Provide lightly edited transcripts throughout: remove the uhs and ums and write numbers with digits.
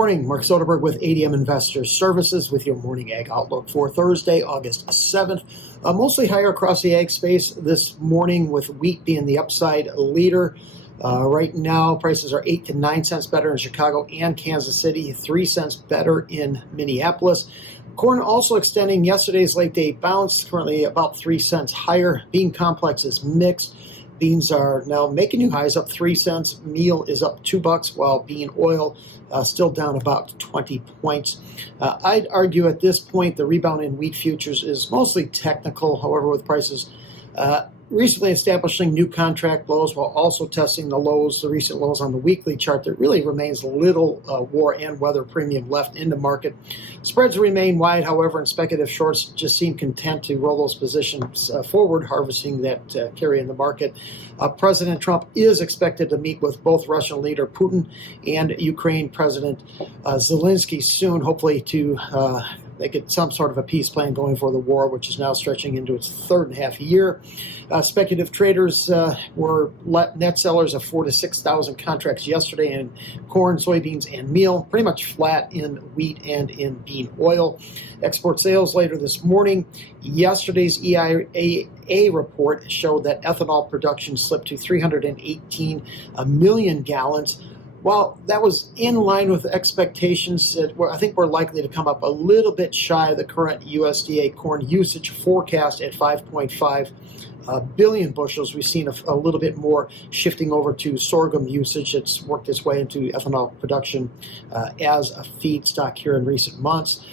Good morning, Mark Soderberg with ADM Investor Services with your morning ag outlook for Thursday, August 7th. Mostly higher across the ag space this morning, with wheat being the upside leader. Right now, prices are 8 to 9 cents better in Chicago and Kansas City, 3 cents better in Minneapolis. Corn also extending yesterday's late day bounce, currently about 3 cents higher. Bean complex is mixed. Beans are now making new highs, up 3 cents. Meal is up $2, while bean oil still down about 20 points. I'd argue at this point the rebound in wheat futures is mostly technical. However, with prices recently establishing new contract lows while also testing the recent lows on the weekly chart, there really remains little war and weather premium left in the market. Spreads remain wide, however, and speculative shorts just seem content to roll those positions forward, harvesting that carry in the market. President Trump is expected to meet with both Russian leader Putin and Ukraine President Zelensky soon, hopefully to they get some sort of a peace plan going for the war, which is now stretching into its third and a half year. Speculative traders were net sellers of 4,000 to 6,000 contracts yesterday in corn, soybeans, and meal, pretty much flat in wheat and in bean oil. Export sales later this morning. Yesterday's EIA report showed that ethanol production slipped to 318 million gallons. While that was in line with expectations, I think we're likely to come up a little bit shy of the current USDA corn usage forecast at 5.5 billion bushels. We've seen a little bit more shifting over to sorghum usage. It's worked its way into ethanol production as a feedstock here in recent months.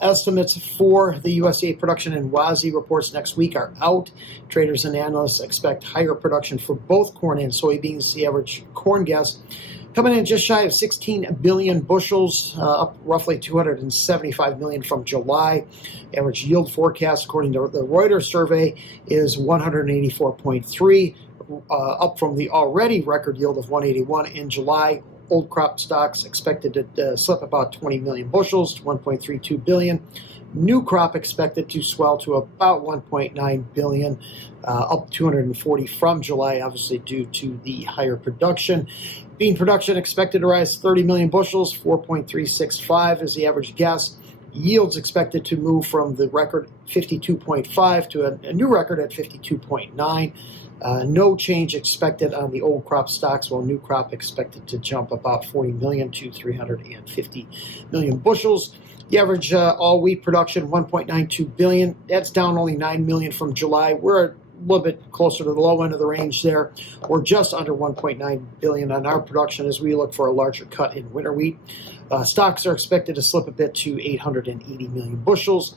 Estimates for the USDA production and WASI reports next week are out. Traders and analysts expect higher production for both corn and soybeans. The average corn guess coming in just shy of 16 billion bushels, up roughly 275 million from July. Average yield forecast, according to the Reuters survey, is 184.3, up from the already record yield of 181 in July. Old crop stocks expected to slip about 20 million bushels to 1.32 billion. New crop expected to swell to about 1.9 billion, up 240 from July, obviously due to the higher production. Bean production expected to rise 30 million bushels, 4.365 is the average guess. Yields expected to move from the record 52.5 to a new record at 52.9. No change expected on the old crop stocks, while new crop expected to jump about 40 million to 350 million bushels. The average all wheat production, 1.92 billion. That's down only 9 million from July. We're a little bit closer to the low end of the range there. We're just under 1.9 billion on our production as we look for a larger cut in winter wheat. Stocks are expected to slip a bit to 880 million bushels.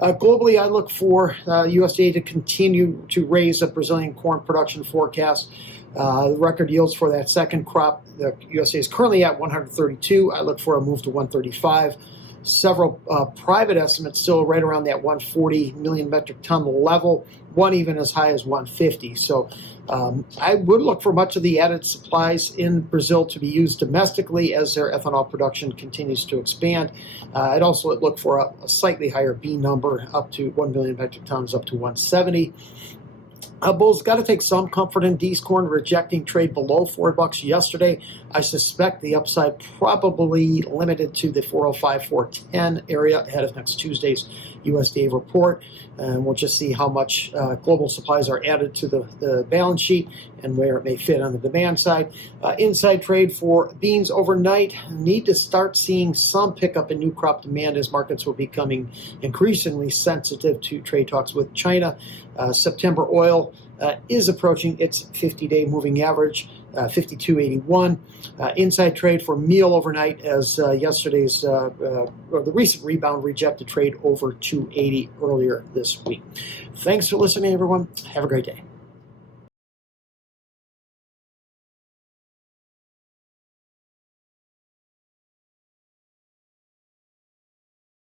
Globally, I look for USDA to continue to raise the Brazilian corn production forecast. The record yields for that second crop, the USDA is currently at 132. I look for a move to 135. Several private estimates still right around that 140 million metric ton level, one even as high as 150. So I would look for much of the added supplies in Brazil to be used domestically as their ethanol production continues to expand. I'd also look for a slightly higher bean number, up to 1 million metric tons, up to 170. Bulls got to take some comfort in D's corn rejecting trade below $4 yesterday. I suspect the upside probably limited to the 405, 410 area ahead of next Tuesday's USDA report. And we'll just see how much global supplies are added to the balance sheet and where it may fit on the demand side. Inside trade for beans overnight. Need to start seeing some pickup in new crop demand as markets were becoming increasingly sensitive to trade talks with China. September oil is approaching its 50-day moving average, 52.81. Inside trade for meal overnight as yesterday's or the recent rebound rejected trade over 280 earlier this week. Thanks for listening, everyone. Have a great day.